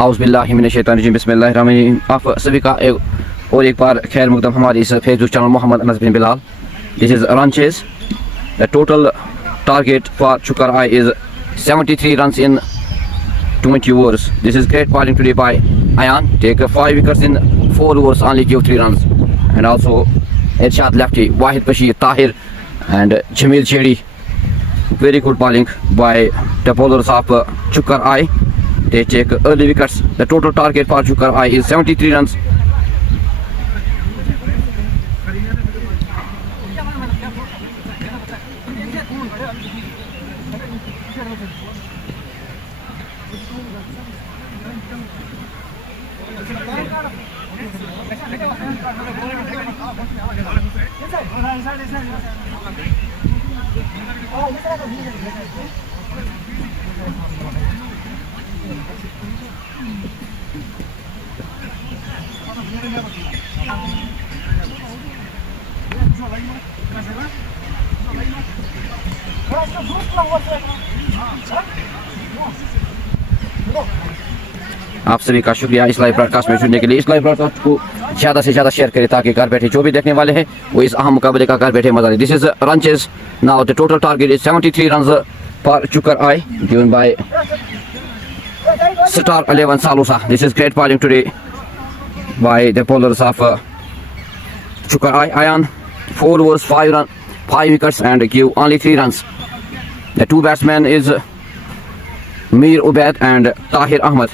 औज़ुबिल्लाहि मिनश्शैतानिर्रजीम बिस्मिल्लाहिर्रहमानिर्रहीम। आप सभी का और एक बार खैर मुक़दम हमारी इस Facebook channel Mohammad Anas bin Bilal. This is run chase. The total target for Chukar Eye is 73 runs in 20 overs. This is great bowling today by Ayan. Take 5 wickets in 4 overs, only give 3 runs. And also Irshad lefty, Wahid Bashir, Tahir and Jamil Chedi. Very good bowling by the bowlers of Chukar Eye. They take early wickets. The total target for Chukar Eye is 73 runs. आप सभी का शुक्रिया इस live broadcast में जुड़ने के लिए। इस लाइव ब्रॉडकास्ट को ज़्यादा से ज़्यादा शेयर करें ताकि घर बैठे जो भी देखने वाले हैं वो इस अहम मुकाबले का घर बैठे मजा लें। This is run chess. Now the total target is 73 runs for Chukar Eye given by Star 11 Salusa. This is great bowling today by the bowlers of Chukar Eye. Ayan 4 overs 5 wickets and give only 3 runs. The two batsmen is Mir Ubaid and Tahir Ahmed.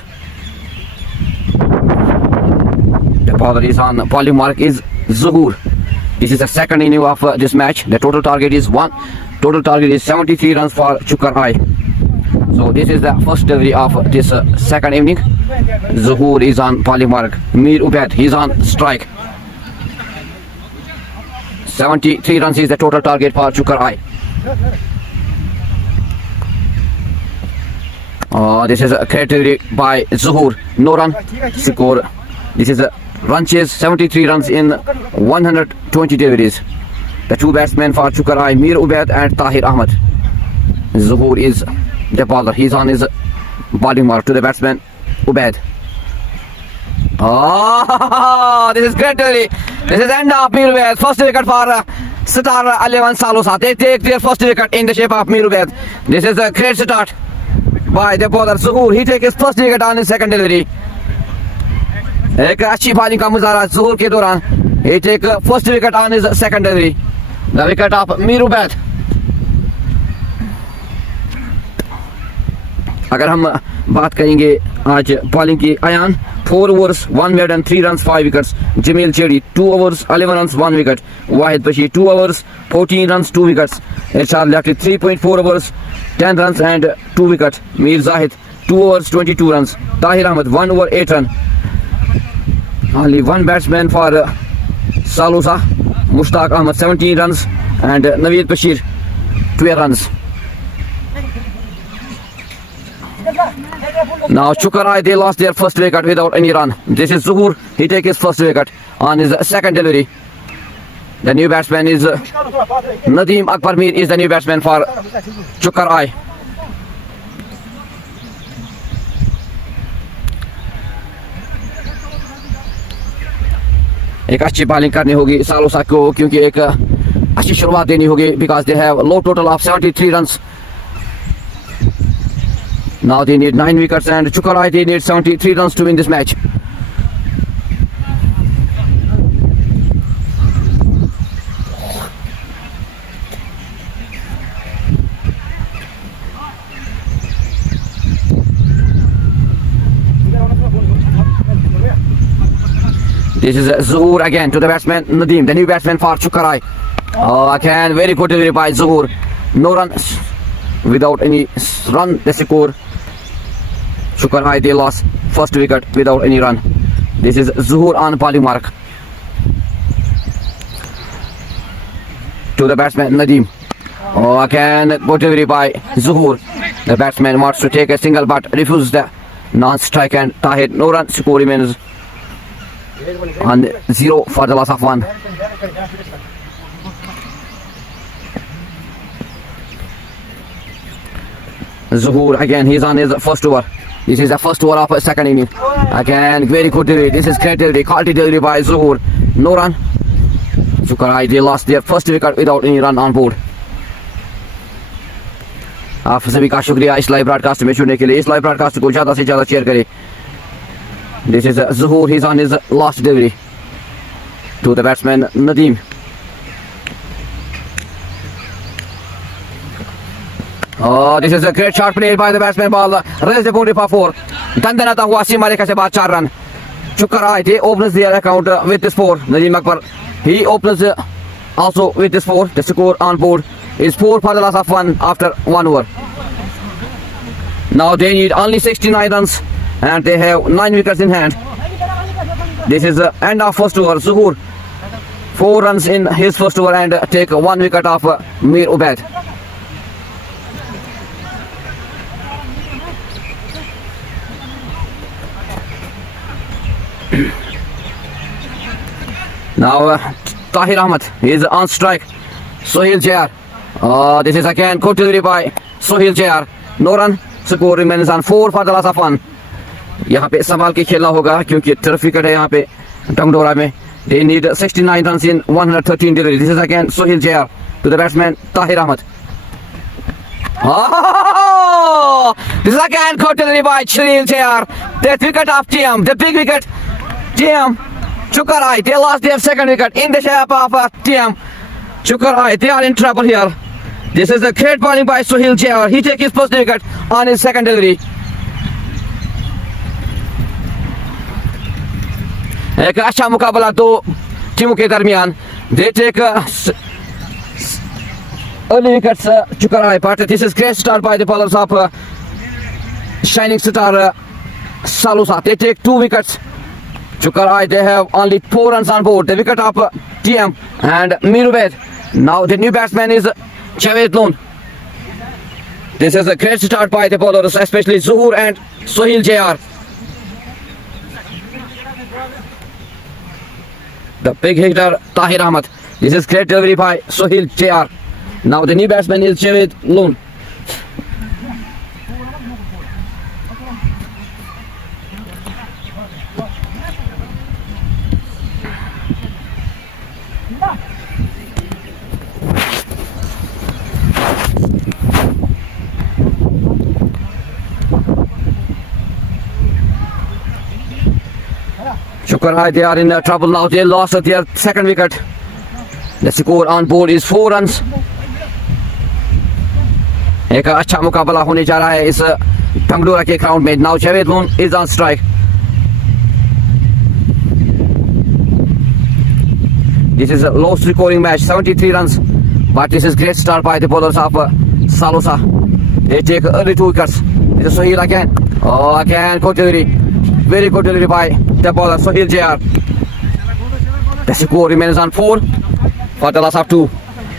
The bowler is on bowling mark is Zuhur. This is the second inning of this match. The total target is 73 runs for Chukar Eye. So this is the first delivery of this second inning. Zuhur is on bowling mark. Mir Ubaid, he is on strike. 73 runs is the total target for Chukar Eye. This is a great delivery by Zuhur. No run score. This is a run chase. 73 runs in 120 deliveries. The two batsmen for Chukar Eye, Mir Ubaid and Tahir Ahmed. Zuhur is the bowler. He's on his bowling mark to the batsman Ubaid. This is great delivery. This is end of Mir Ubaid. First wicket for Star 11 Salusa. They take their first wicket in the shape of Mir Ubaid. This is a great start by the bowler Zuhur. He takes his first wicket on his second delivery. एक अच्छी bowling का मुजाहरा ज़ुहूर के दौरान. He take first wicket on his second delivery. The wicket of Mir Ubaid. अगर हम बात करेंगे आज बॉलिंग की, Ayan 4 overs 103 runs 5 wickets. Jamil Chedi 2 overs 11 runs 1 wicket. Wahid Bashir 2 overs 14 runs 2 wickets. Irshad lefty 3.4 overs 10 runs and 2 wickets. Mir Zahid 2 overs 22 runs. Tahir Ahmed 1 over 8 runs. Only one batsman for Salusa, Mushtaq Ahmed 17 runs and Naveed Bashir 12 runs. Now Chukar Eye, they lost their first wicket without any run. This is Zuhur. He takes his first wicket on his second delivery. The new batsman is Nadeem Akbar Mir is the new batsman for Chukar Eye. एक अच्छी bowling करनी होगी सालोसा को क्योंकि एक अच्छी शुरुआत देनी होगी because they have low total of 73 runs. Now they need 9 wickets and Chukar Eye they need 73 runs to win this match. This is Zuhur again to the batsman Nadeem, the new batsman for Chukar Eye. Again, very good delivery by Zuhur. No runs, without any run the score. Chukar Eye they lost first wicket without any run. This is Zuhur on bowling mark to the batsman Nadeem. Again, good delivery by Zuhur. The batsman wants to take a single but refuses the non-strike and Tahir. No run score remains on 0 for the loss of 1. Zuhur again, he's on his first over. This is the first over of second inning. Again, very good delivery. This is great delivery. Quality delivery by Zuhur. No run. Chukarai, they lost their first wicket without any run on board. आप सभी का शुक्रिया इस live broadcast में जुड़ने के लिए। इस लाइव ब्रॉडकास्ट को ज़्यादा से ज़्यादा शेयर करें। This is Zuhur. He's on his last delivery to the batsman Nadeem. Oh, this is a great shot played by the batsman. Ball raised the boundary for 4. दंदनाता हुआ सीमा रेखा से बाद 4 रन। चुकर आए थे opens their account with this 4. Nadeem Akbar, he opens also with this 4. The score on board is 4 for the loss of 1 after 1 over. Now they need only 69 runs and they have 9 wickets in hand. This is the end of first over. Zuhur 4 runs in his first over and take 1 wicket off Mir Ubaid. Now Tahir Ahmed is on strike. Sohail Jayar. This is again good delivery by Sohail Jayar. No run. Score remains on 4 for the loss of 1. यहाँ पे संभाल के खेलना होगा क्योंकि turf wicket है यहाँ पे टंगडोरा में. They need 69 runs in 113 delivery. This is again Sohail Jayar to the batsman Tahir Ahmed. This is again good delivery by Sohail Jayar. The wicket of TM, the big wicket. TM Chukarai, they lost their second wicket in the shape of TM Chukarai. They are in trouble here. This is a great bowling by Sohail Jayar. He takes his first wicket on his second delivery. एक अच्छा मुकाबला दो टीमों के दरमियान. They take early wickets Chukarai, but this is great start by the bowlers of Shining Star Salusa. They take 2 wickets. Chukarai, they have only 4 runs on board. The wicket of TM and Mir Ubaid. Now the new batsman is Javed Lone. This is a great start by the bowlers, especially Zuhur and Sohail Jayar. The big hitter Tahir Ahmed. This is great delivery by Sohail Jayar. Now the new batsman is Javed Lone. Chukarai, they are in trouble now. They lost their second wicket. The score on board is 4 runs. एक अच्छा मुकाबला होने जा रहा है इस टंगडोरा के ground में. Now Javed Lone is on strike. This is a low scoring match, 73 runs. But this is great start by the bowlers of Salosa. They take early 2 wickets. This is Sohail again. Again good delivery. Very good delivery by the bowler Sohail Jayar. The score remains on 4 for the loss of 2.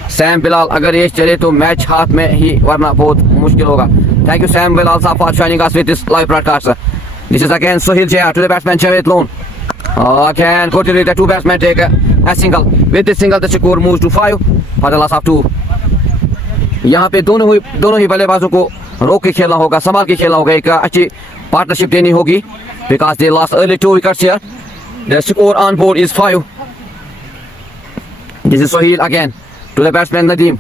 Sam Bilal, अगर ये चले तो match हाथ में ही, वरना बहुत मुश्किल होगा. Thank you Sam Bilal sir for joining us with this live broadcast. This is again Sohail Jayar to the batsman Javed Lone. Again good delivery. The 2 batsmen take a single. With this single the score moves to 5 for the loss of 2. यहाँ पे दोनों ही बल्लेबाजों को रोक के खेलना होगा, संभाल के खेलना होगा. एक अच्छी पार्टनरशिप देनी होगी because they lost early 2 wickets here. The score on board is 5. This is Sohail again to the batsman Nadeem.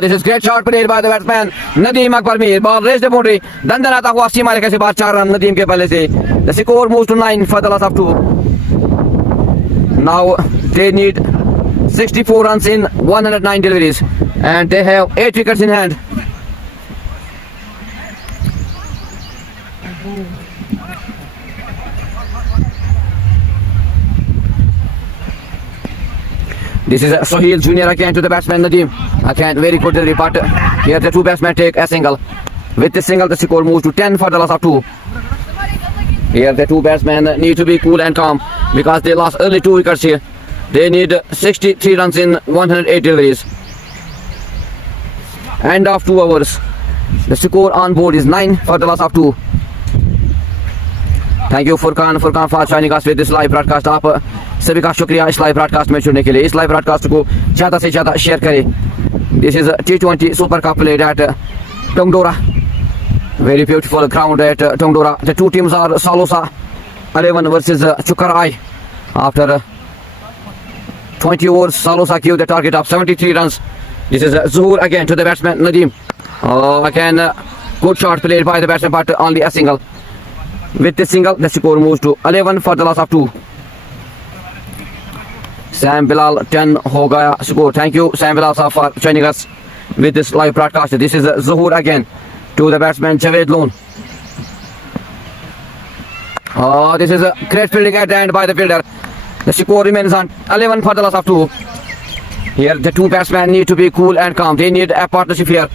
This is great shot played by the batsman Nadeem Akbar Mir. Ball raised the boundary. दंदनाता हुआ सीमा रेखा से बाहर 4 run Nadeem के बल्ले से. The score moves to 9 for the loss of 2. Now they need 64 runs in 109 deliveries and they have 8 wickets in hand. This is Sohail Jr. again to the batsman Nadeem. Again very good delivery, but here the 2 batsmen take a single. With the single the score moves to 10 for the loss of 2. Here the 2 batsmen need to be cool and calm because they lost early 2 wickets here. They need 63 runs in 108 deliveries. End of 2 overs. The score on board is 9 for the loss of 2. Thank you Furkan for joining us with this live broadcast. आप सभी का शुक्रिया इस live broadcast में जुड़ने के लिए. इस लाइव ब्रॉडकास्ट को ज़्यादा से ज़्यादा शेयर करें. This is a T20 Super Cup played at Tongdora. Very beautiful ground at Tongdora. The two teams are Salosa 11 versus Chukarai. After 20 overs, Salosa gave the target of 73 runs. This is Zuhur again to the batsman Nadeem. Again, good shot played by the batsman, but only a single. With this single, the score moves to 11 for the loss of 2. Sam Bilal 10 ho gaya score. Thank you Sam Bilal sir for joining us with this live broadcast. This is Zuhur again to the batsman Javed Loon. This is a great fielding at the end by the fielder. The score remains on 11 for the loss of 2. Here the two batsmen need to be cool and calm. They need a partnership here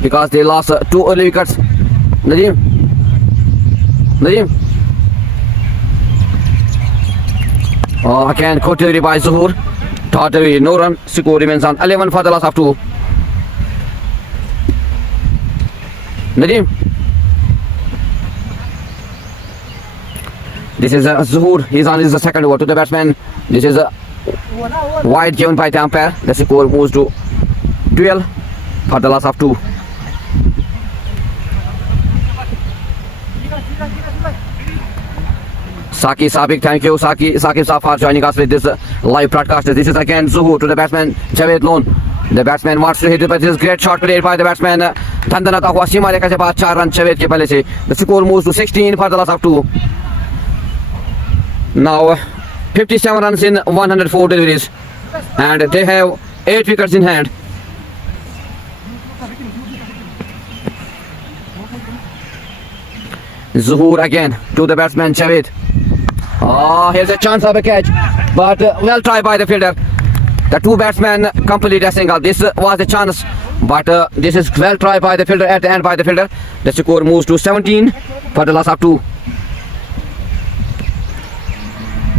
because they lost 2 early wickets. Nadeem. Again caught delivery by Zuhur. Thought away, no run. Score remains on 11 for the loss of 2. Nadeem. This is Zuhur. He's on his second over to the batsman. This is a wide given by the umpire. The score moves to 12 for the loss of 2. Saki Sabik, thank you Saki Saf for joining us with this live broadcast. This is again Zuhur to the batsman Javed Loon. The batsman wants to hit it, but this is great shot played by the batsman Thandana Tahua Sima Rekha se baad 4 run Javed ke pehle se. The score moves to 16 for the loss of 2. Now 57 runs in 104 deliveries and they have 8 wickets in hand. Zuhur again to the batsman Javed. Here's a chance of a catch, but well tried by the fielder. The two batsmen complete a single. This was the chance, but this is well tried by the fielder at the end by the fielder. The score moves to 17 for the loss of 2.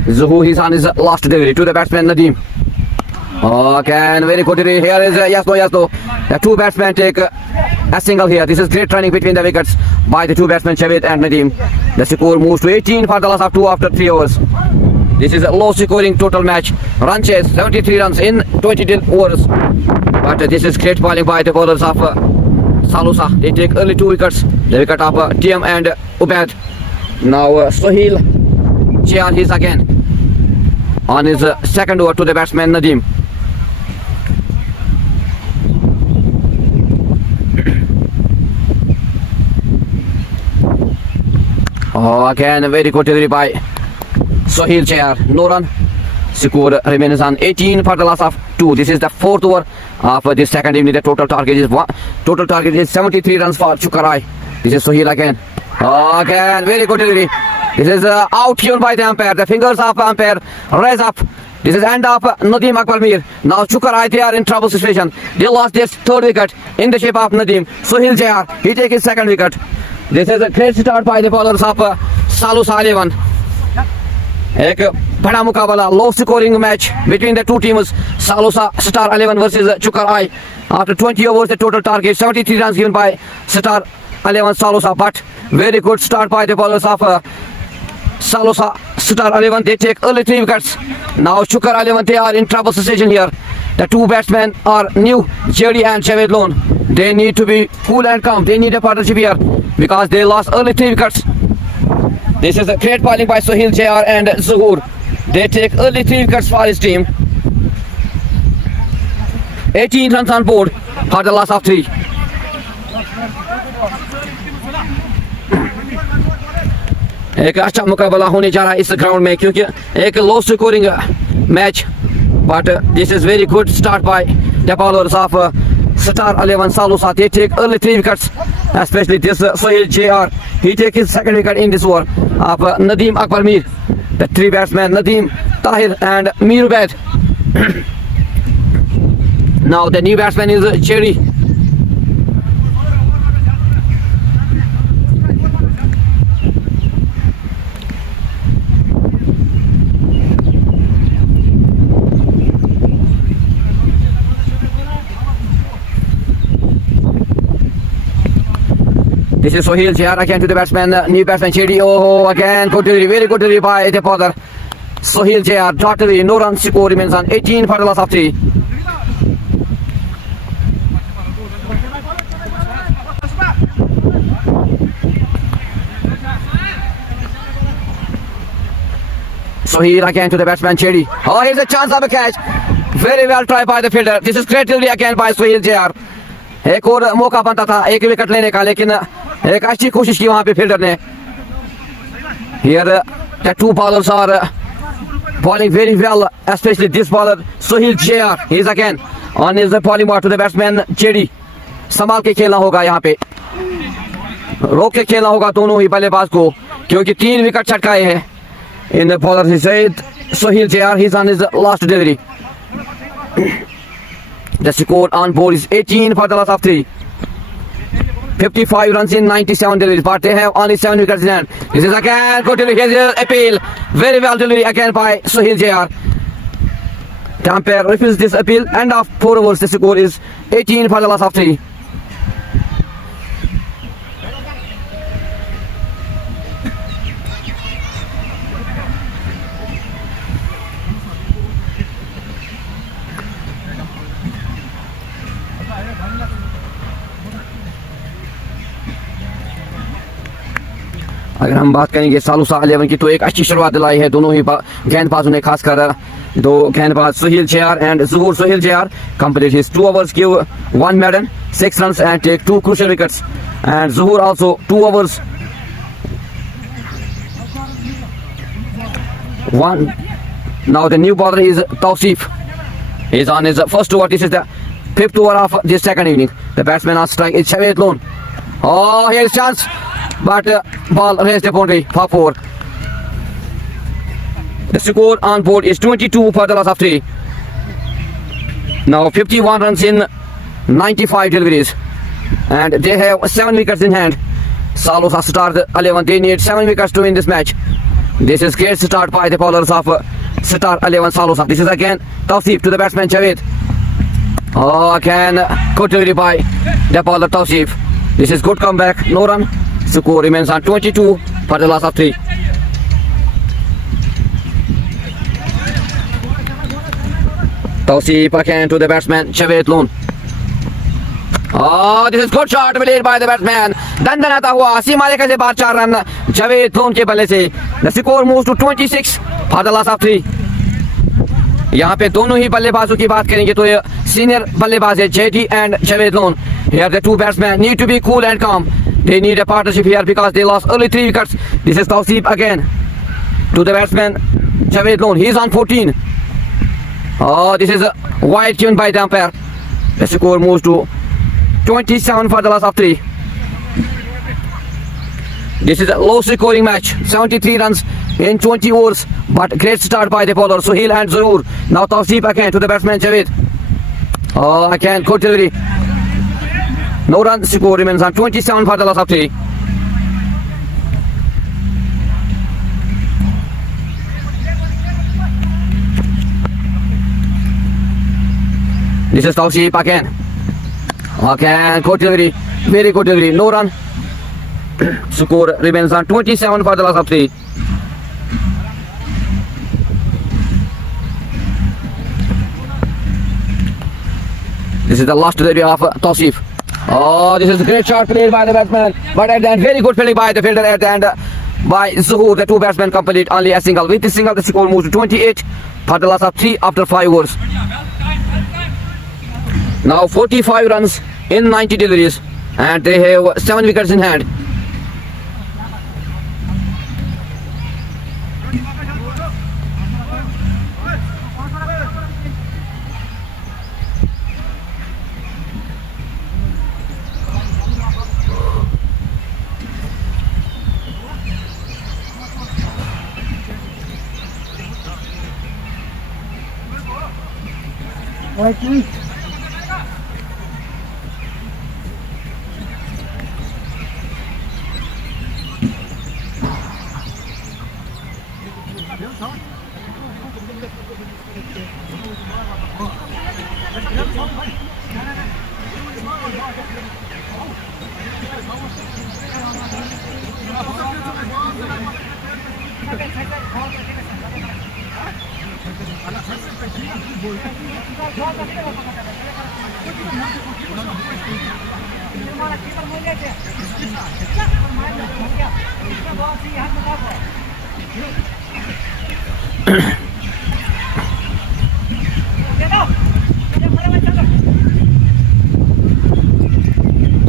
Zuhur is on his last delivery to the batsman Nadeem. Again, very good delivery. Here is yes no. The two batsmen take a single here. This is great running between the wickets by the two batsmen Javed and Nadeem. The score moves to 18 for the loss of 2 after 3 overs. This is a low scoring total match. Run chase 73 runs in 20 overs. But this is great bowling by the bowlers of Salosa. They take early 2 wickets. The wicket of TM and Ubaid. Now Sohail Chian is again on his second over to the batsman Nadeem. Again a very good delivery by Sohail Chayar. No run. Score remains on 18 for the loss of 2. This is the 4th over of this second inning. The total target is 73 runs for Chukarai. This is Sohail again. Again very good delivery. This is out given by the umpire. The fingers of umpire raise up. This is end of Nadeem Akbar Mir. Now Chukarai, they are in trouble situation. They lost their 3rd wicket in the shape of Nadeem. Sohail Chayar, he takes his 2nd wicket. This is a great start by the bowlers of Salosa 11. एक बड़ा मुकाबला low scoring match between the two teams. Salosa Star 11 versus Chukarai. After 20 overs, the total target 73 runs given by Star 11 Salosa. But very good start by the bowlers of Salosa Star 11. They take early 3 wickets. Now Chukarai 11, they are in trouble situation here. The two batsmen are new, JD and Javed Loon. They need to be cool and calm. They need a partnership here because they lost early 3 wickets. This is a great bowling by Sohail Chayar and Zuhur. They take early 3 wickets for his team. 18 runs on board for the loss of 3. एक अच्छा मुकाबला होने जा रहा है इस ground में क्योंकि एक लो scoring match. But this is very good start by the bowlers of Star 11 Salosa. They take early 3 wickets, especially this Sohail Chayar. He takes his 2nd wicket in this over of Nadeem Akbar Mir. The 3 batsmen Nadeem, Tahir and Mir Ubaid. Now the new batsman is Cherry. This is Sohail Chayar again to the batsman, new batsman Chedi. Oh, again, good delivery, very good delivery by the bowler. Sohail Chayar, totally no run. Score remains on 18 for the loss of 3. Sohail again to the batsman Chedi. Oh, here's a chance of a catch. Very well tried by the fielder. This is great delivery again by Sohail JR. एक और मौका बनता था एक wicket लेने का, लेकिन एक अच्छी कोशिश की वहां पे फील्डर ने. Here the two bowlers are bowling very well, especially this bowler Sohail JR. He is again on his bowling mark to the batsman Chedi. संभाल के खेलना होगा यहाँ पे, रोक के खेलना होगा दोनों ही बल्लेबाज को, क्योंकि 3 विकेट छटकाए हैं. In the bowler he said Sohail JR, he's on his last delivery. The score on board is 18 for the loss of 3. 55 runs in 97 deliveries, but they have only 7 wickets in hand. This is again good delivery. Here's the appeal. Very well delivery again by Sohail JR. The umpire refuses this appeal. End of 4 overs. The score is 18 for the loss of 3. अगर हम बात करेंगे सालुसा 11 की, तो एक अच्छी शुरुआत दिलाई है दोनों ही गेंदबाजों ने, खासकर दो गेंदबाज Sohail JR and Zohur. Sohail JR complete his 2 overs, give 1 maiden, 6 runs and take 2 crucial wickets. And Zohur also 2 overs, 1. Now the new bowler is Tausif. He is on his first over. This is the 5th over of this second inning. The batsman on strike is Javed Lone. Oh, here's chance. But ball raised the boundary for 4. The score on board is 22 for the loss of 3. Now 51 runs in 95 deliveries, and they have 7 wickets in hand. Salusa start 11. They need 7 wickets to win this match. This is great start by the bowlers of Star 11 Salusa. This is again Tausif to the batsman Javed. Oh, again good delivery by the bowler Tausif. This is good comeback. No run. Score remains on 22 for the loss of 3. Tausif again to the batsman Javed Lone. Oh, this is good shot played by the batsman. दंदनाता हुआ सीमा रेखा से बाहर 4 run Javed Lone के बल्ले से. The score moves to 26 for the loss of 3. यहाँ पे दोनों ही बल्लेबाजों की बात करेंगे तो ये सीनियर बल्लेबाज है JD and Javed Lone. Here the two batsmen need to be cool and calm. They need a partnership here because they lost early 3 wickets. This is Tausif again to the batsman Javed Lone. He is on 14. Oh, this is a wide tune by the umpire. The score moves to 27 for the loss of 3. This is a low scoring match. 73 runs in 20 overs, but great start by the bowler Sohail and Zohur. Now Tausif again to the batsman Javed. Oh, again good delivery. No run. Score remains on 27 for the loss of 3. This is Tausif again. Again good delivery. Very good delivery. No run. Score remains on 27 for the loss of 3. This is the last delivery of Tausif. Oh, this is a great shot played by the batsman, but at the end very good fielding by the fielder at the end by Zohur. The two batsmen complete only a single. With the single, the score moves to 28 for the loss of 3 after 5 overs. Now 45 runs in 90 deliveries, and they have 7 wickets in hand.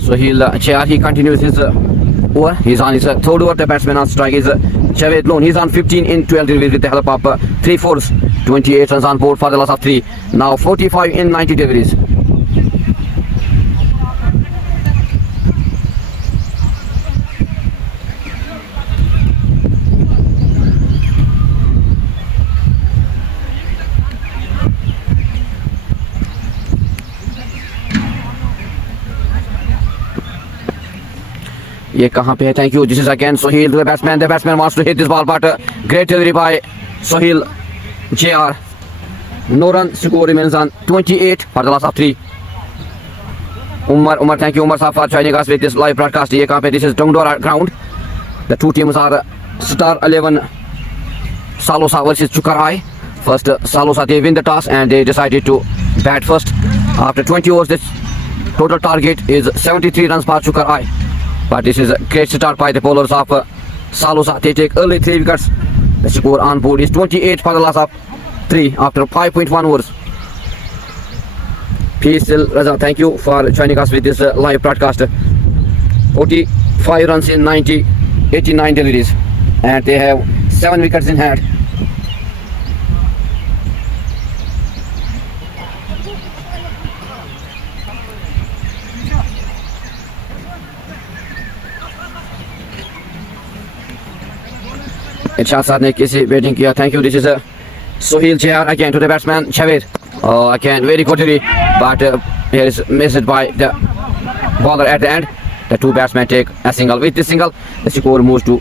So he continues his over. He's on his third over. The batsman on strike is Javed Lone. He's on 15 in 12 deliveries with the help of 3 fours, 28 runs on board for the loss of 3. Now 45 in 90 deliveries. ये कहाँ पे है? Thank you. This is again Sohail to the batsman. The batsman wants to hit this ball, but great delivery by Sohail JR. No run. Score remains on 28 for the loss of 3. Umar, thank you Umar Saab for joining us with this live broadcast. ये कहाँ पे? This is Dongdora ground. The two teams are Star 11 Salosa versus Chukarai. First Salosa, they win the toss and they decided to bat first. After 20 overs, this total target is 73 runs for Chukarai. But this is a great start by the bowlers of Salosa. They take early 3 wickets. The score on board is 28 for the loss of 3 after 5.1 overs. Peace, Raza. Thank you for joining us with this live broadcast. 45 runs in 89 deliveries. And they have 7 wickets in hand. Irshad Saad ने कैसे batting किया? Thank you. This is Sohail JR again to the batsman Javed. Again very good delivery, but here is missed by the bowler at the end. The two batsmen take a single. With this single, the score moves to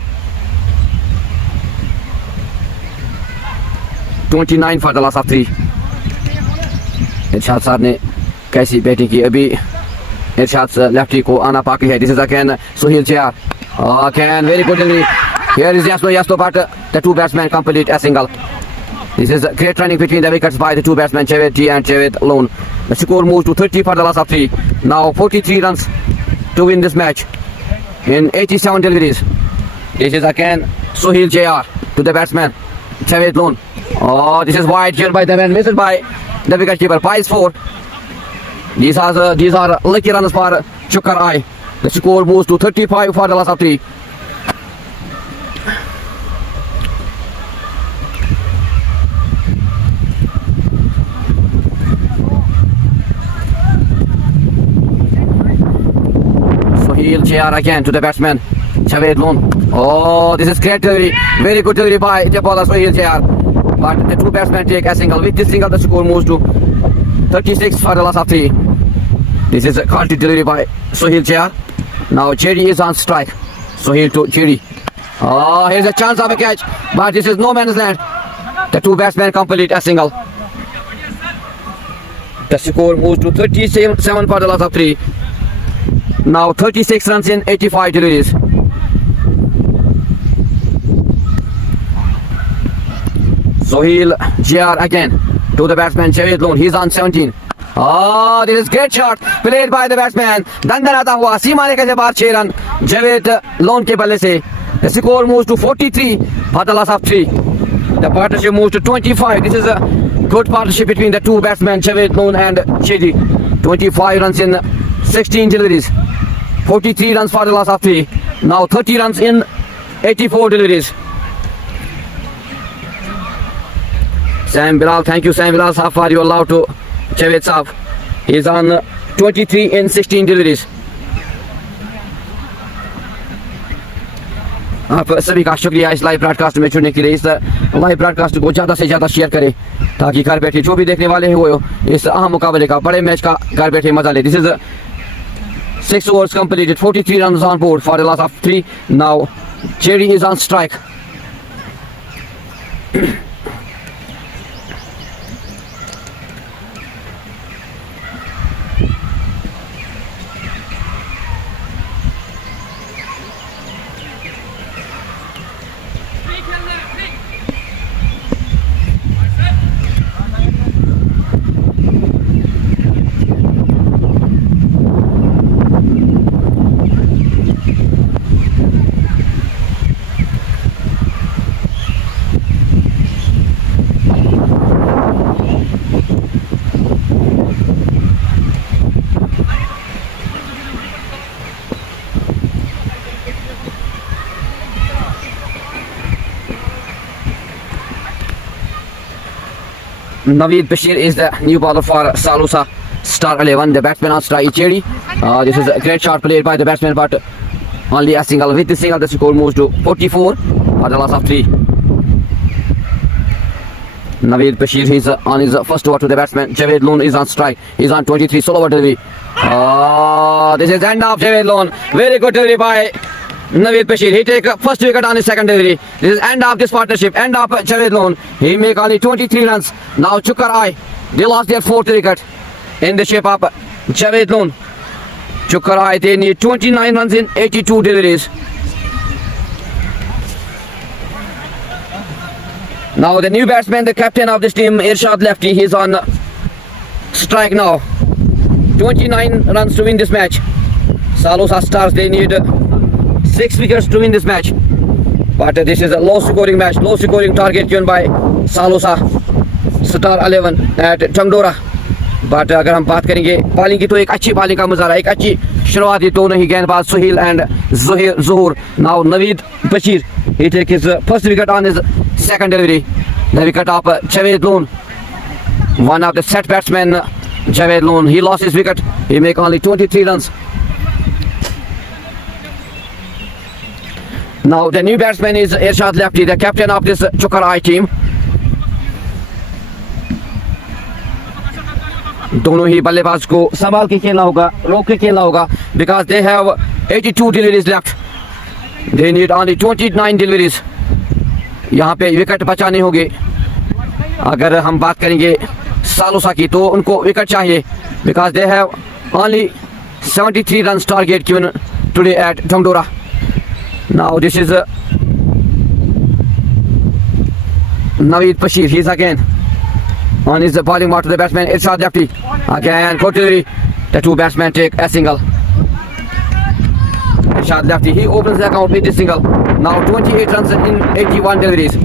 29 for the loss of 3. Irshad Saad ने कैसी batting की? अभी Irshad lefty को आना बाकी है. This is again Sohail JR. Again very good delivery. Here is Yasno, but the two batsmen complete a single. This is a great running between the wickets by the two batsmen Javed G and Javed Lone. The score moves to 30 for the loss of 3. Now 43 runs to win this match in 87 deliveries. This is again Sohail JR to the batsman Javed Lone. This is wide here by the man, missed by the wicketkeeper. Pies 4. These are lucky runs for Chukarai. The score moves to 35 for the loss of 3. Sohail JR again to the batsman Javed Lone. This is great delivery. Very good delivery by the bowler Sohail JR. But the two batsmen take a single. With this single, the score moves to 36 for the loss of 3. This is a quality delivery by Sohail JR. Now JD is on strike. Sohail to JD. Here's a chance of a catch, but this is no man's land. The two batsmen complete a single. The score moves to 37 for the loss of 3. Now 36 runs in 85 deliveries. Sohail JR again to the batsman Javed Lone. He's on 17. This is great shot played by the batsman. दंदनाता हुआ सीमा रेखा के बाद 6 run Javed Lone के बल्ले से. The score moves to 43 for the loss of 3. The partnership moves to 25. This is a good partnership between the two batsmen Javed Lone and JD. 25 runs in 16 deliveries. 43 runs for the loss of 3. Now 30 runs in 84 deliveries. Sam Bilal, thank you Sam Bilal Saab for your love to Javed Saab. He is on 23 in 16 deliveries. आप सभी का शुक्रिया इस live broadcast में जुड़ने के लिए. इस लाइव ब्रॉडकास्ट को ज़्यादा से ज़्यादा शेयर करें ताकि घर बैठे जो भी देखने वाले हैं वो इस अहम मुकाबले का, बड़े मैच का घर बैठे मजा ले. This is 6 overs completed, 43 runs on board for the loss of 3. Now Jerry is on strike. Naveed Bashir is the new bowler for Salusa Star 11. The batsman on strike Chedi. This is a great shot played by the batsman, but only a single. With the single, the score moves to 44 for the loss of 3. Naveed Bashir, he's on his first over to the batsman. Javed Loon is on strike. He's on 23. Solo over delivery. This is end of Javed Loon. Very good delivery by Naveed Bashir. He take first wicket on his second delivery. This is end of this partnership. End of Javed Loon. He make only 23 runs. Now Chukar Eye, they lost their fourth wicket in the shape of Javed Loon. Chukar Eye, they need 29 runs in 82 deliveries. Now the new batsman, the captain of this team, Irshad Lefty, he's on strike now. 29 runs to win this match. Salusa Stars, they need 6 wickets to win this match. But this is a low scoring match, low scoring target given by Salusa Star 11 at Tangdora. But अगर हम बात करेंगे bowling की, तो एक अच्छी bowling का मुजाहरा, एक अच्छी शुरुआत दोनों ही गेंदबाज Suhail and Zahoor. Now Naveed Bashir, he take his first wicket on his second delivery. The wicket of Javed Loon, one of the set batsmen. Javed Loon, he lost his wicket. He make only 23 runs. Now the new batsman is Irshad Lefty, the captain of this Chukar Eye team. दोनों ही बल्लेबाज को संभाल के खेलना होगा, रोक के खेलना होगा, because they have 82 deliveries left. They need only 29 deliveries. यहाँ पे विकेट बचाने होंगे. अगर हम बात करेंगे सालुसा की, तो उनको विकेट चाहिए, because they have only 73 runs target given today at Tangdora. Now this is Naveed Bashir. He's again on his bowling mark to the batsman Irshad Lefty. Again, good delivery. The two batsmen take a single. Irshad Lefty, he opens the account with this single. Now 28 runs in 81 deliveries.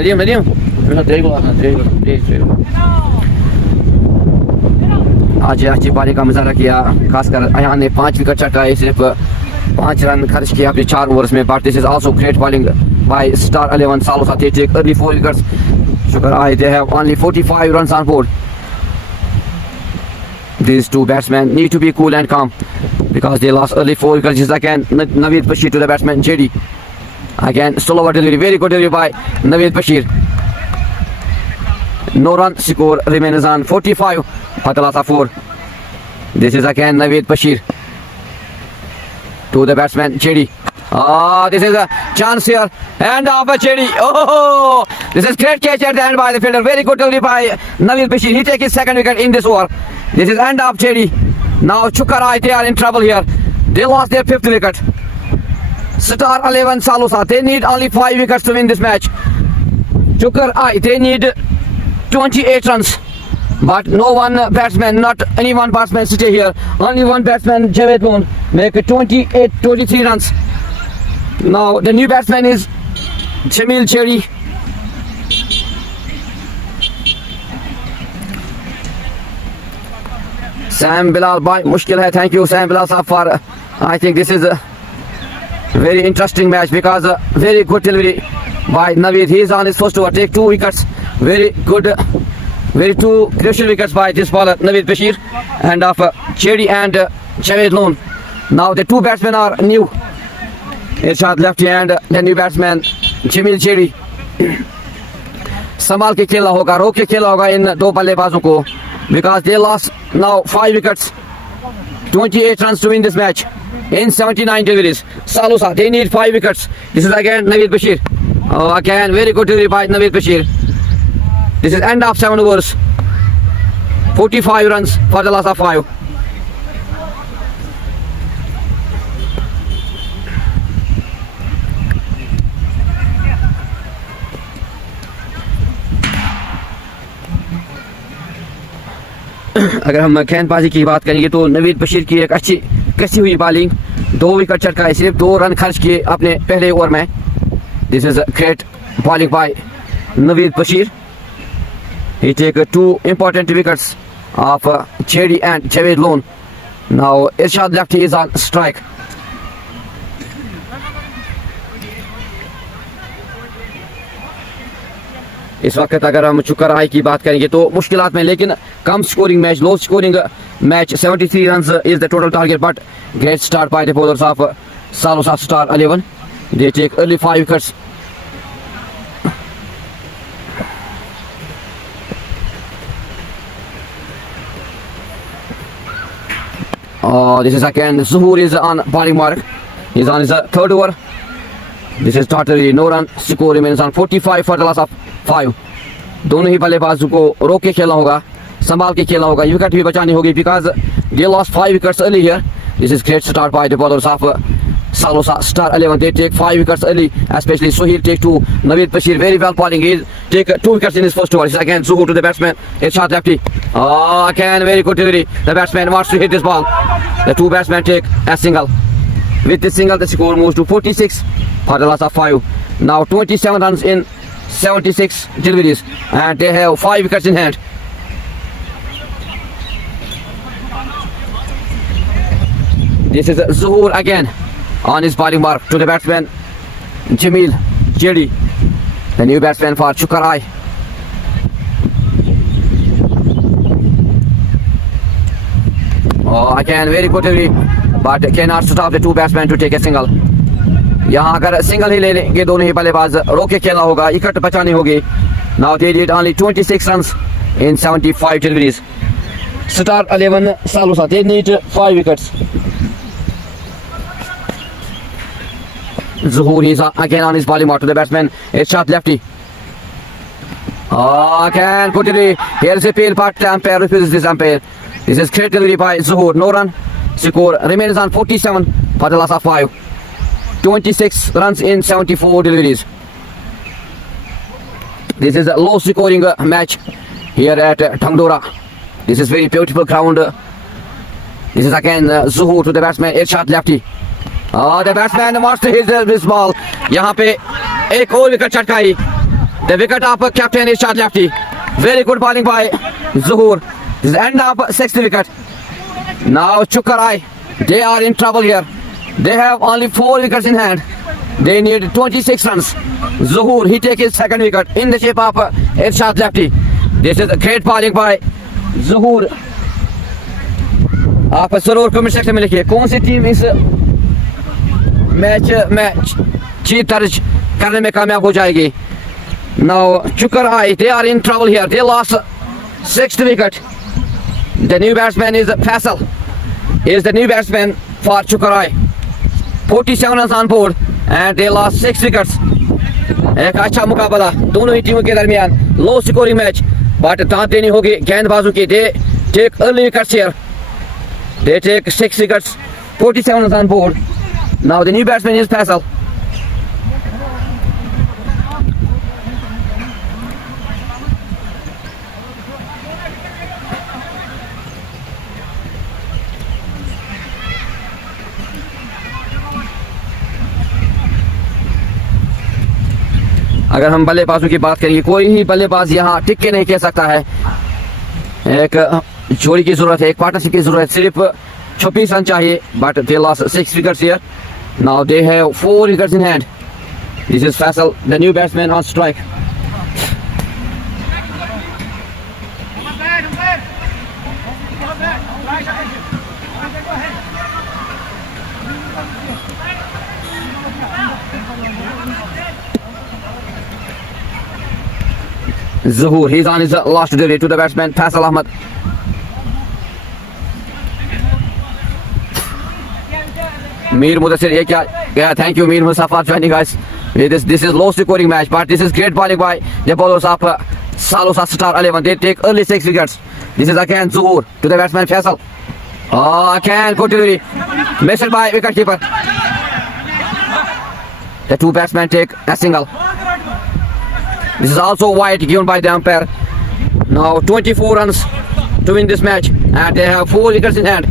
Nadeem. आज अच्छी पारी का मुजाहरा किया, खासकर अयान ने 5 wicket चटकाए, सिर्फ 5 run खर्च किए अपने 4 ओवर्स में. But this is also great bowling by star 11 Salusa. They take early 4 wickets. Chukar Eye, they have only 45 runs on board. These two batsmen need to be cool and calm, because they lost early 4 wickets. This is again Naveed Bashir to the batsman Chedi. Again, slower delivery, very good delivery by Naveed Bashir. No run score remains on 45 for the loss of 4. This is again Naveed Bashir to the batsman Chedi. This is a chance here, and off by Chedi. Oh, this is great catch at the end by the fielder. Very good delivery by Naveed Bashir. He takes his second wicket in this over. This is end of Chedi. Now Chukar Eye, they are in trouble here. They lost their 5th wicket. Star 11 Salusa, they need only 5 wickets to win this match. Chukar Eye, they need 28 runs. But no one batsman, not any one batsman stay here. Only one batsman, Javed Loon, make 23 runs. Now the new batsman is Jamil Chedi. Sam Bilal, bhai mushkil hai. Thank you Sam Bilal sahab for, I think this is a very interesting match, because very good delivery by Naveed. He is on his first over, take 2 wickets. Very good, very 2 crucial wickets by this bowler Naveed Bashir, and of Chedi and Javed Loon. Now the 2 batsmen are new, Irshad Lefty and the new batsman Jamil Chedi. संभाल के खेलना होगा, रोक के खेलना होगा इन 2 बल्लेबाजों को, because they lost now 5 wickets, 28 runs to win this match in 79 deliveries. Salusa, they need 5 wickets. This is again Naveed Bashir. Again, very good delivery by Naveed Bashir. This is end of 7 overs. 45 runs for the loss of 5. अगर हम गेंदबाजी की बात करेंगे, तो नवीद बशीर की एक अच्छी कसी हुई बॉलिंग, 2 विकेट चटकाए, सिर्फ 2 रन खर्च किए अपने पहले ओवर में. This is great bowling bye Naveed Bashir. He take 2 important wickets of Chedi and Javed Lone. Now Irshad lefty is on strike. इस वक्त अगर हम चुकर आई की बात करेंगे तो मुश्किलात में, लेकिन कम scoring match, low scoring match. 73 runs is the total target, but great start by the bowlers of Salosa Star 11. They take early 5 wickets. This is again Zuhur is on bowling mark. He's on his third over. This is totally no run. Score remains on 45 for the loss of 5. दोनों ही बल्लेबाजों को रोक के खेलना होगा, संभाल के खेलना होगा, विकेट भी बचानी होगी because they lost 5 wickets early here. This is great start by the bowlers of Salosa Star 11. They take 5 wickets early, especially Sohail take 2. Naveed Bashir very well bowling. He take 2 wickets in his first over. This is again Zuhur to the batsman. Irshad lefty. Again very good delivery. The batsman wants to hit this ball. The 2 batsmen take a single. With this single, the score moves to 46 for the loss of 5. Now 27 runs in 76 deliveries, and they have 5 wickets in hand. This is Zuhur again on his bowling mark to the batsman Jamil Jedi, the new batsman for Chukarai. Again very good delivery, but cannot stop the 2 batsmen to take a single. यहाँ अगर single ही ले लेंगे दोनों ही बल्लेबाज, रोक के खेलना होगा, विकेट बचानी होगी. Now they did only 26 runs in 75 deliveries. Star 11 Salosa, they need 5 wickets. Zuhur is again on his bowling mark to the batsman. It's shot lefty. Again good delivery. Here is a appeal, but the umpire refuses this umpire. This is great delivery by Zuhur. No run. Score remains on 47 for the loss of 5. 26 runs in 74 deliveries. This is a low scoring match here at Tangdora. This is very beautiful ground. This is again Zuhur to the batsman. Irshad lefty. The batsman wants to hit this ball. यहाँ पे एक और wicket चटकाई. The wicket of captain Irshad lefty. Very good bowling by Zuhur. This is end of 6th wicket. Now Chukarai, they are in trouble here. They have only 4 wickets in hand. They need 26 runs. Zuhur, he takes his 2nd wicket in the shape of Irshad lefty. This is a great bowling by Zuhur. आप जरूर comment section में लिखिए कौन सी team इस match में जीत दर्ज करने में कामयाब हो जाएगी. Now Chukarai, they are in trouble here. They lost 6th wicket. The new batsman is Faisal. He is the new batsman for Chukarai. 47 runs on board and they lost 6 wickets. एक अच्छा मुकाबला दोनों ही टीमों के दरमियान, लो स्कोरिंग मैच, बट दांत देनी होगी गेंदबाजों की. They take early wickets here. They take 6 wickets. 47 runs on board. Now the new batsman is Faisal. अगर हम बल्लेबाजों की बात करेंगे, कोई ही बल्लेबाज यहाँ टिक के नहीं कह सकता है. एक जोड़ी की जरूरत है, एक पार्टनरशिप की जरूरत है. सिर्फ 26 रन चाहिए, but they lost 6 wickets here. Now they have 4 wickets in hand. This is Faisal, the new batsman on strike. Zuhur, he's on his last delivery to the batsman Faisal Ahmed. Mir Mudassir, ye kya? Yeah, thank you Mir Musafa joining us. This is low scoring match, but this is great bowling by the bowlers of Salosa Star 11. They take early 6 wickets. This is again Zuhur to the batsman Faisal. Again good delivery. Missed by wicketkeeper. The 2 batsmen take a single. This is also wide given by the umpire. Now 24 runs to win this match and they have 4 wickets in hand.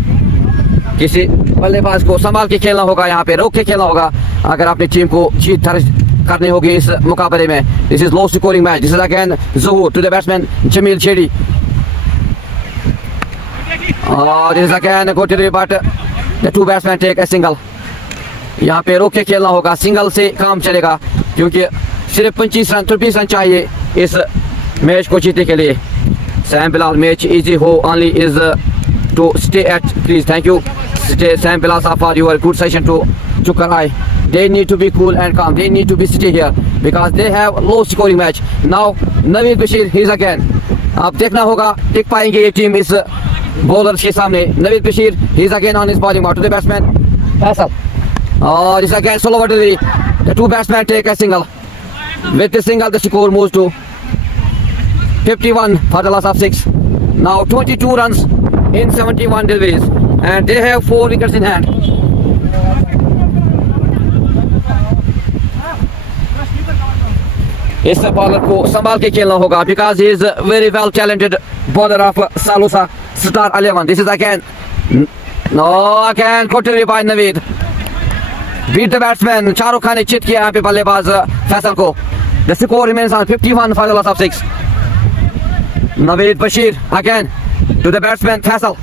किसी बल्लेबाज को संभाल के खेलना होगा, यहाँ पे रोक के खेलना होगा अगर अपनी टीम को जीत दर्ज करनी होगी इस मुकाबले में. This is low scoring match. This is again Zuhur to the batsman Jamil Jedi. Oh, this is again a good delivery, but the two batsmen take a single. यहाँ पे रोक के खेलना होगा, सिंगल से काम चलेगा क्योंकि सिर्फ 25 रन 23 रन चाहिए इस मैच को जीतने के लिए. Sam Bilal, match easy ho only is to stay at please. Thank you. Stay Sam Bilal Safar, you are good session to Chukar Eye. They need to be cool and calm. They need to be stay here because they have low scoring match. Now Naveed Bashir, he is again. अब देखना होगा टिक पाएंगे ये team इस bowlers के सामने. Naveed Bashir, he is again on his bowling mark to the batsman Faisal. Oh, this is again solo delivery. The two batsmen take a single. With the single, the score moves to 51 for the loss of 6. Now 22 runs in 71 deliveries and they have 4 wickets in hand. इस bowler को संभाल के खेलना होगा because he is a very well talented bowler of Salusa Star 11. This is again good delivery by Naveed. Beat the batsman. Shahrukh Khan ने chit किया यहाँ पे बल्लेबाज फैसल को. The score remains on 51 for the loss of 6. Naveed Bashir again to the batsman Faisal.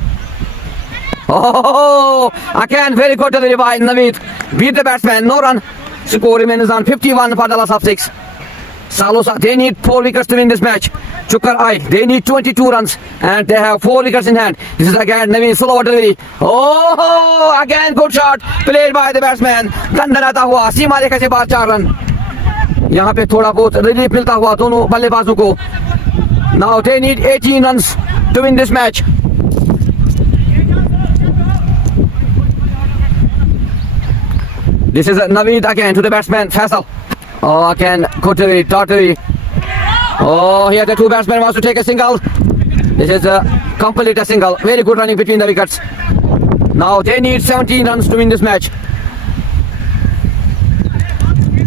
Oh, again very good delivery by Naveed. Beat the batsman. No run. Score remains on 51 for the loss of 6. Salusa, they need 4 wickets to win this match. Chukar Eye, they need 22 runs and they have 4 wickets in hand. This is again Naveed slow delivery. Oh, again good shot played by the batsman. दंडनाता हुआ सीमा रेखा से बाहर 4 run. यहाँ पे थोड़ा बहुत relief मिलता हुआ दोनों बल्लेबाजों को. Now they need 18 runs to win this match. This is Naveed again to the batsman Faisal. Oh, again good delivery. Oh, here the two batsmen wants to take a single. This is a complete a single. Very good running between the wickets. Now they need 17 runs to win this match.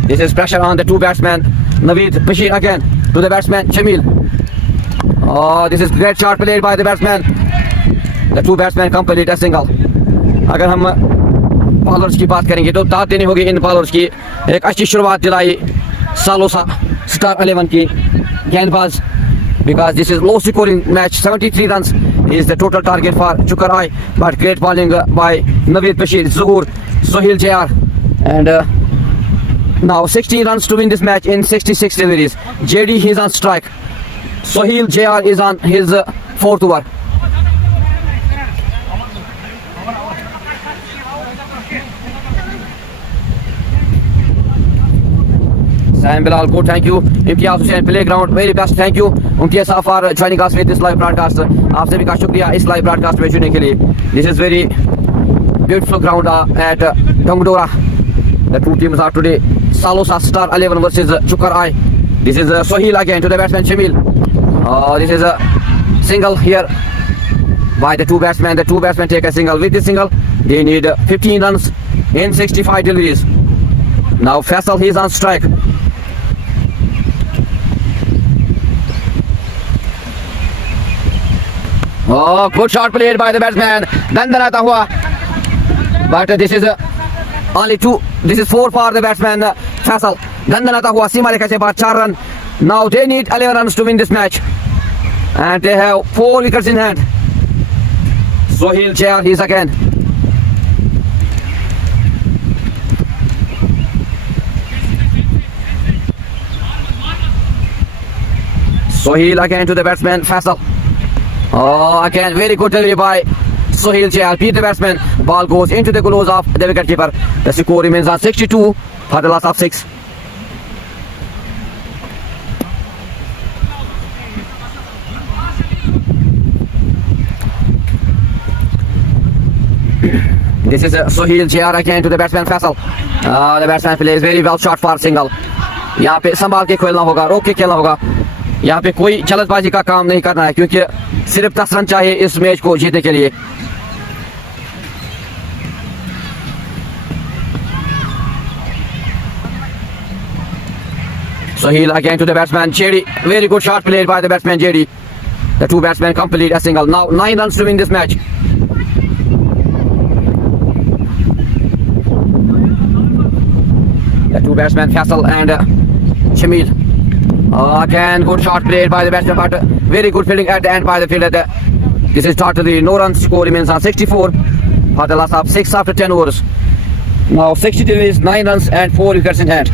This is pressure on the two batsmen. Naveed Bashir again to the batsman Jamil. Oh, this is great shot played by the batsman. The two batsmen complete a single. अगर हम bowlers की बात करेंगे तो दाद देनी होगी इन bowlers की. एक अच्छी शुरुआत दिलाई सालोसा स्टार 11 की गेंदबाज because this is low scoring match. 73 runs is the total target for Chukar Eye, but great bowling by Naveed Bashir, Zuhur, Sohail JR, and now 16 runs to win this match in 66 deliveries. JD is on strike. Sohail JR is on his 4th over. Sam Bilal, good, thank you. Imtiaz Hussain, Playground, very best, thank you. Umtiaz Safar joining us with this live broadcast. आप सभी का शुक्रिया इस live broadcast में जुड़ने के लिए. This is very beautiful ground at Dangdora. The two teams are today Salusa Star 11 versus Chukar Eye. This is Sohail again to the batsman Jamil. This is a single here by the two batsmen. The two batsmen take a single. With this single, they need 15 runs in 65 deliveries. Now Faisal, he is on strike. Oh, good shot played by the batsman. Dandanata hua. But this is only 2. This is 4 for the batsman Faisal. Dandanata hua. Seema rekha se baad 4 run. Now they need 11 runs to win this match. And they have 4 wickets in hand. Sohail JR, he is again. Sohail again to the batsman Faisal. Oh, again very good delivery by Sohail JR. Beat the batsman. Ball goes into the gloves of the wicketkeeper. The score remains on 62 for the loss of 6. This is Sohail JR again to the batsman Faisal. The batsman plays very well shot for single. यहाँ पे संभाल के खेलना होगा, रोक के खेलना होगा. यहाँ पे कोई जल्दबाजी का काम नहीं करना है क्योंकि सिर्फ 10 रन चाहिए इस मैच को जीतने के लिए. Sohail again to the batsman JD. Very good shot played by the batsman JD. The two batsmen complete a single. Now 9 runs to win this match. The two batsmen Faisal and Jamil. Again good shot played by the batsman, but very good fielding at the end by the fielder This is Tartary. No runs. Score remains on 64 for the last of 6 after 10 overs. Now 60 deliveries, 9 runs and 4 wickets in hand.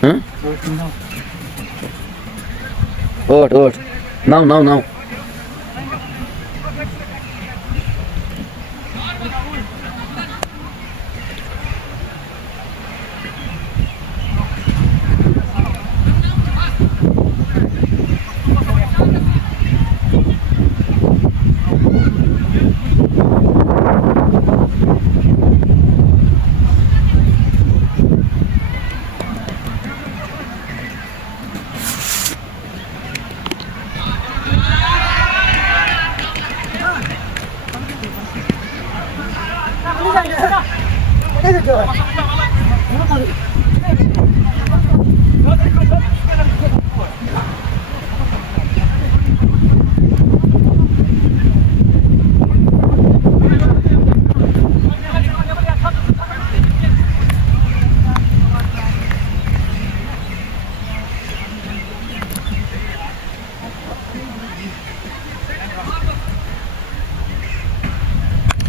Huh? What? Now.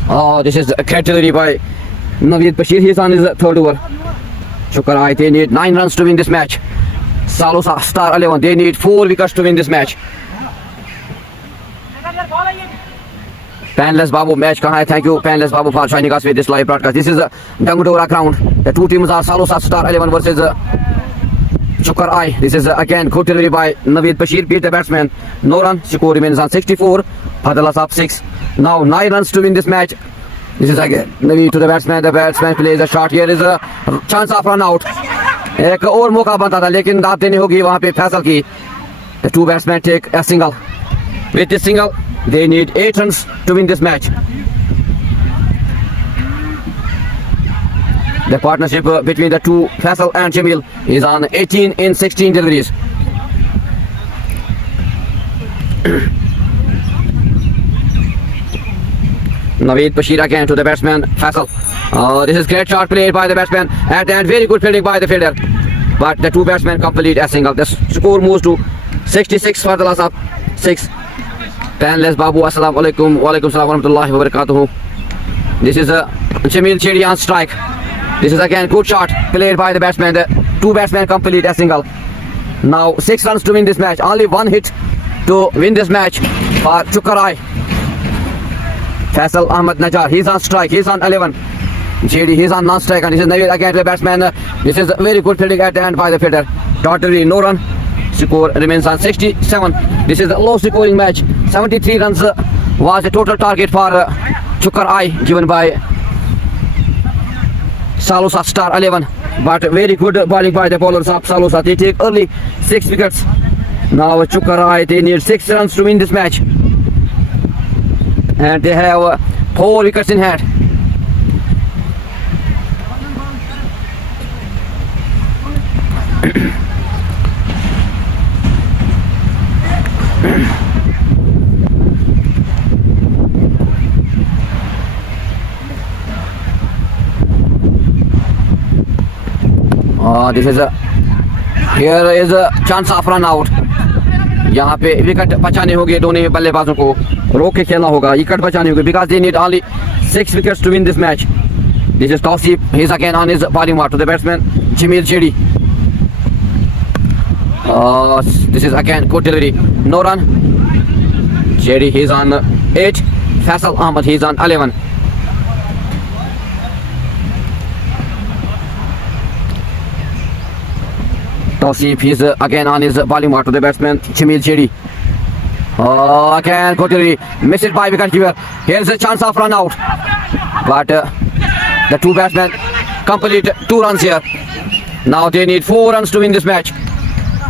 Oh, this is a category by Naveed Bashir. He is on his third over. Shukar Eye, they need 9 runs to win this match. Salosa Star 11, they need 4 wickets to win this match. Panless Babu, match kahan hai? Thank you Panless Babu for joining us with this live broadcast. This is a Dangodora ground. The two teams are Salosa Star 11 versus Shukar Eye. This is again good delivery by Naveed Bashir, beat the batsman. No run, score remains on 64 for the last of 6. Now 9 runs to win this match. This is again Naveed to the batsman plays a shot. Here is a chance of run out. एक और मौका बनता था लेकिन दाद देनी होगी वहाँ पे फैसल की. The two batsmen take a single. With this single, they need 8 runs to win this match. The partnership between the two, Faisal and Jamil, is on 18 in 16 deliveries. Naveed Bashir again to the batsman, Faisal. This is great shot played by the batsman and very good fielding by the fielder. But the two batsmen complete a single. The score moves to 66 for the last of 6. Panless Babu, assalamu alaikum, wa alaikum salam wa rahmatullahi wa barakatuhu. This is Jamil Chedi on strike. This is again good shot played by the batsman. The two batsmen complete a single. Now 6 runs to win this match. Only 1 hit to win this match for Shukar Eye. Faisal Ahmed Najjar, he's on strike, he's on 11. JD, he's on non-strike, and this is Naveed again to the batsman. This is very good fielding at the end by the fielder. Tartary, no run. Score remains on 67. This is a low scoring match. 73 runs was the total target for Shukar Eye given by Salosa Star 11. But very good bowling by the bowlers of Salosa. They take early 6 wickets. Now Shukar Eye, they need 6 runs to win this match. And they have 4 wickets in hand. This is here is a chance of run out. यहाँ पे wicket बचाने होंगे दोनों बल्लेबाजों को रोक के खेलना होगा विकेट बचाने होंगे because they need only 6 wickets to win this match. This is Tausif, he's again on his bowling mark to the batsman Jamil Chedi. This is again good delivery, no run. Chedi, he's on 8. Faisal Ahmed, he's on 11. Tausif, he's again on his bowling mark to the batsman Jamil Chedi. Again good delivery, missed by wicket keeper. Here's a chance of run out, but the two batsmen complete 2 runs here. Now they need 4 runs to win this match.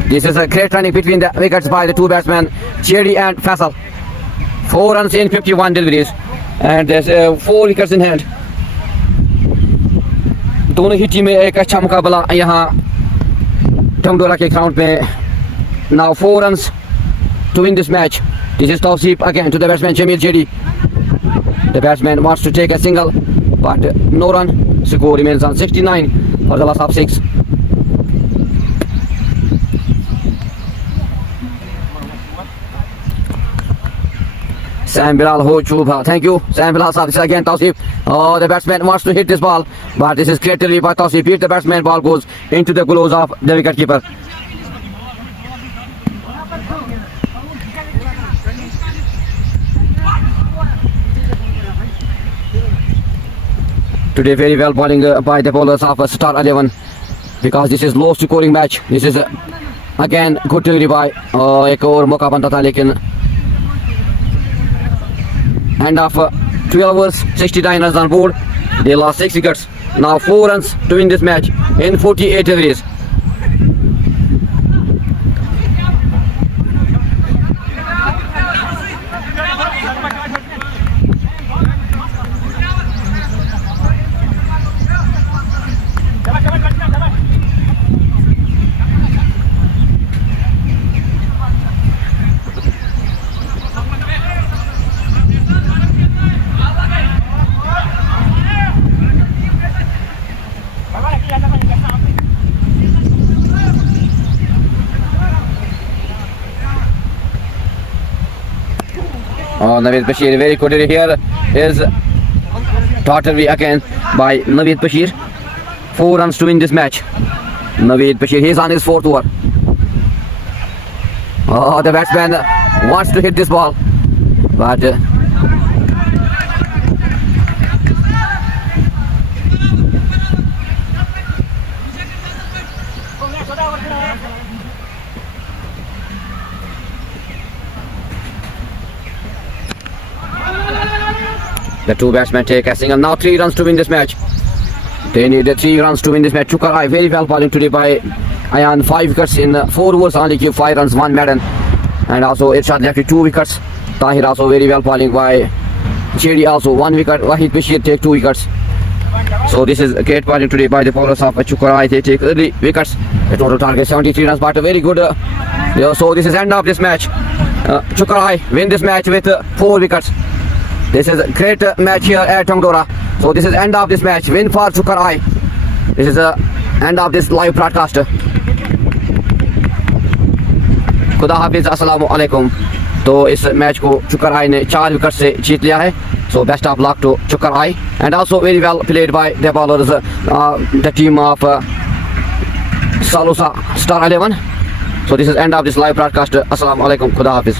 This is a great running between the wickets by the two batsmen Chedi and Faisal. 4 runs in 51 deliveries, and there's 4 wickets in hand. दोनों ही टीमें एक अच्छा मुकाबला यहाँ डंगडोला के ground में. Now 4 runs to win this match. This is Tausif again to the batsman Jamil Chedi. The batsman wants to take a single. but no run. Score remains on 69 for the loss of 6. Sam Bilal ho chuba. Thank you. Sam Bilal sir. This is again Tausif. Oh, the batsman wants to hit this ball, but this is creatively by Tausif. Hit the batsman. Ball goes into the gloves of the wicket keeper. Today very well bowling by the bowlers of Star 11, because this is low scoring match. This is again good delivery by एक और मौका बनता था, लेकिन end of 12 overs, 69 runs on board. They lost 6 wickets. Now 4 runs to win this match in 48 deliveries. Oh, Naveed Bashir, very good here is Tartary again by Naveed Bashir. 4 runs to win this match. Naveed Bashir, he is on his 4th over. Oh, the batsman wants to hit this ball, but the two batsmen take a single. Now 3 runs to win this match. They need 3 runs to win this match. Chukar Ai very well bowling today by Ayan. 5 wickets in 4 overs, only give 5 runs, 1 maiden. And also Irshad left with 2 wickets. Tahir also very well bowling by Chedi, also 1 wicket. Wahid Bashir take 2 wickets. So this is great bowling today by the bowlers of Chukar Ai. They take early wickets. The total target 73 runs, but a very good. So this is end of this match. Chukar Ai win this match with 4 wickets. This is a great match here at Tongdora. So this is end of this match. Win for Chukar Ai. This is the end of this live broadcast. खुदा हाफिज, अस्सलामु अलैकुम। तो इस match को चुकर आई ने 4 wicket से जीत लिया है. So best of luck to Chukar Ai, and also very well played by the bowlers, the team of Salusa Star 11. So this is end of this live broadcast. Assalamu alaikum. Khuda Hafiz.